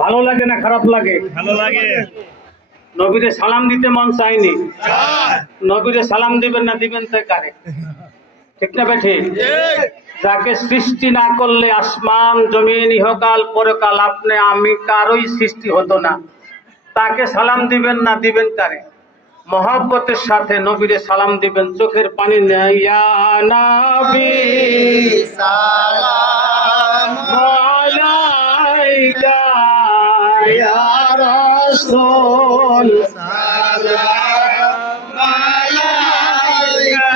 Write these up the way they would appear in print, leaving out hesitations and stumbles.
ভালো লাগে না খারাপ লাগে? ভালো লাগে। নবীরে সালাম দিতে মন চাইনি, নবীরে সালাম দিবেন না দিবেন তো কারে? ঠিক না বেঠি? যাকে সৃষ্টি না করলে আসমান জমিন ইহকাল পরকাল আপনি আমি কারোই সৃষ্টি হতো না, তাকে সালাম দিবেন না দিবেন কারে? মহব্বতের সাথে নবীরে সালাম দিবেন, চোখের পানি নেই। ইয়া নবী সালাম আলাইকা, ইয়া রাসূল সালাম আলাইকা,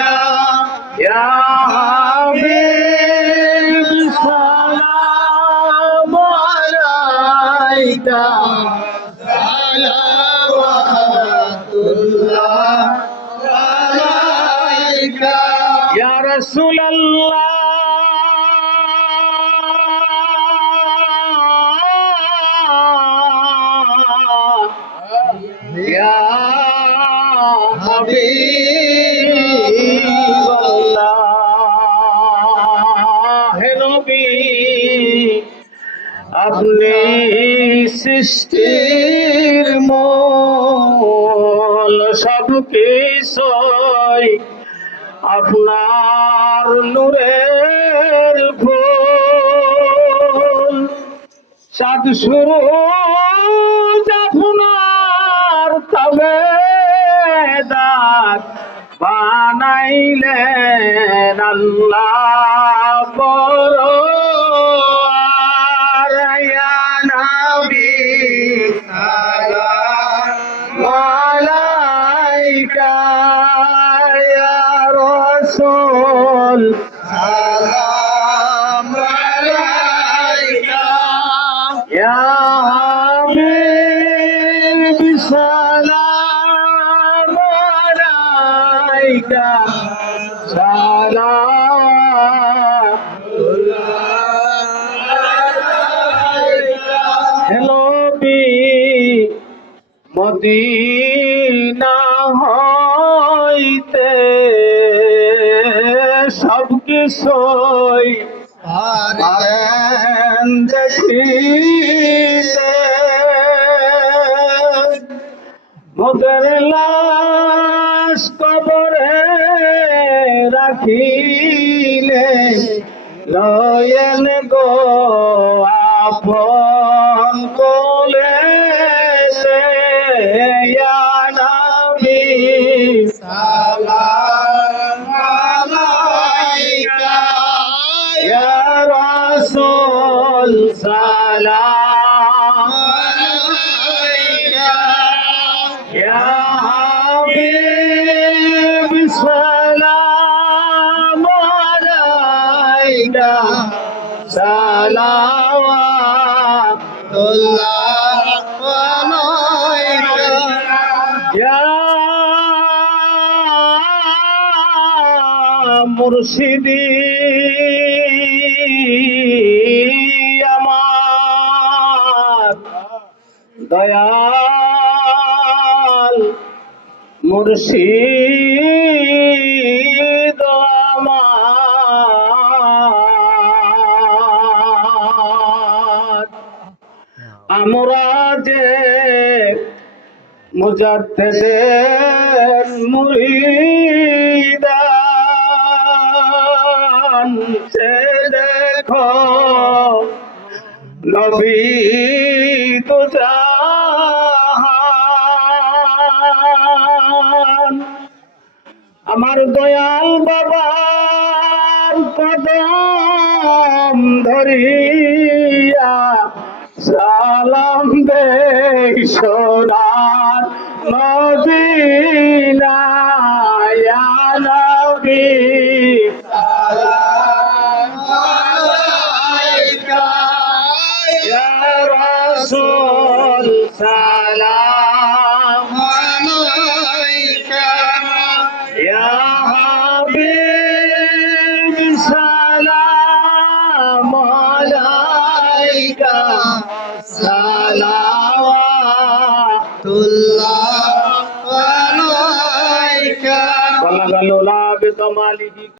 ইয়া হাবিব সালাম আলাইকা, ইয়া রাসূলুল্লাহ ইয়া হাবিবাল্লাহ। হে নবী আপনি সৃষ্টির মূল, সব কিছুই আপনার নূরের ফুল, চাঁদ সূরজ আপনার তাবেদার বানাইলেন আল্লাহ পরোয়ার। ইয়া নবী সালাম আলাইকা, ইয়া রাসূল সালাম আলাইকা, ইয়া হাবিব সালাম আলাইকা, হে নবী মদিনা হইতে সব কিছুই পারেন দেখিতে, মোদের লাশ কবরে রাখিলে লয়েন গো আপন কোলে, ইয়া নবী সালাম আলাইকা, ইয়া রাসূল সালাম আলাইকা, ইয়া হাবিব সালাম আলাইকা, সালাওয়াতুল্লাহ আলাইকা, ইয়া মুর্শিদি আমার দয়াল মুর্শিদ আমার, আমরা যে মুজাদ্দিদের মুরিদান, সে দেখো নবী তো জাহান, আমার দয়াল বাবার কদম ধরিয়া সালাম দেই সোনার মদিনা, ইয়া নবী সালাম আলাইকা, ইয়া রাসূল সালাম আলাইকা, ইয়া হাবিব সালাম আলাইকা, সালাওয়াতুল্লাহ আলাইকা। বলা গেল লা বিকামালিহি।